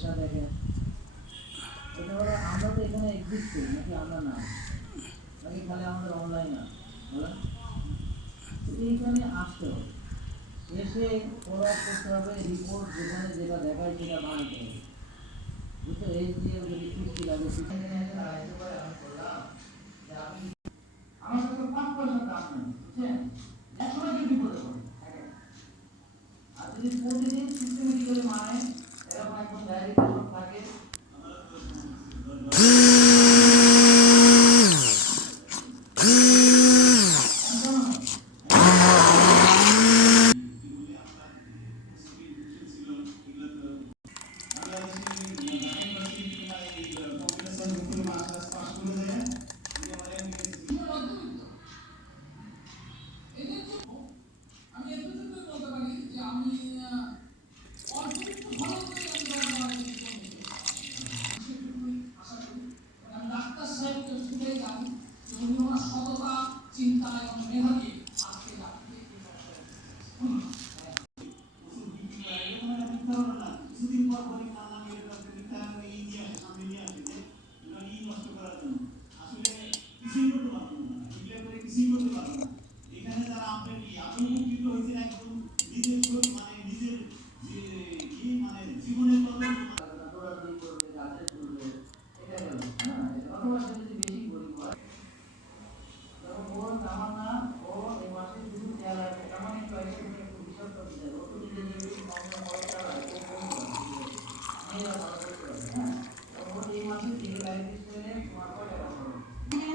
এটা দেখেন, এটা হলো আমরা তো এখানে এক্সিস্ট করি নাকি আমরা না, নাকি খালি আমাদের অনলাইন আছে বলেন। এইখানে আসতে হবে, এসে ফলো আপ করতে হবে, রিপোর্ট যেখানে যেটা দেখায় সেটা বানাতে হবে, বুঝছো? এই যে যদি ফিফটি লাগে সেখানে আড়াইশো করে আমি বললাম যে আপনি আমার কাছে 5 পয়সা দাম নেই, বুঝছেন? একশো যদি বলে বলেন আর যদি প্রতিদিন সিস্টেমেটিক্যালি মানে এরকম একদম ডাইরেক্ট থাকে।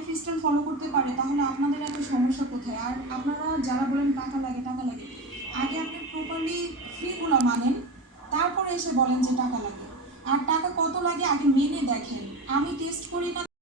সিস্টেম ফলো করতে পারে তাহলে আপনাদের এত সমস্যা কোথায়? আর আপনারা যারা বলেন টাকা লাগে টাকা লাগে, আগে আপনি প্রপারলি ফিগুলো মানেন, তারপরে এসে বলেন যে টাকা লাগে। আর টাকা কত লাগে আগে মেনে দেখেন। আমি টেস্ট করি না।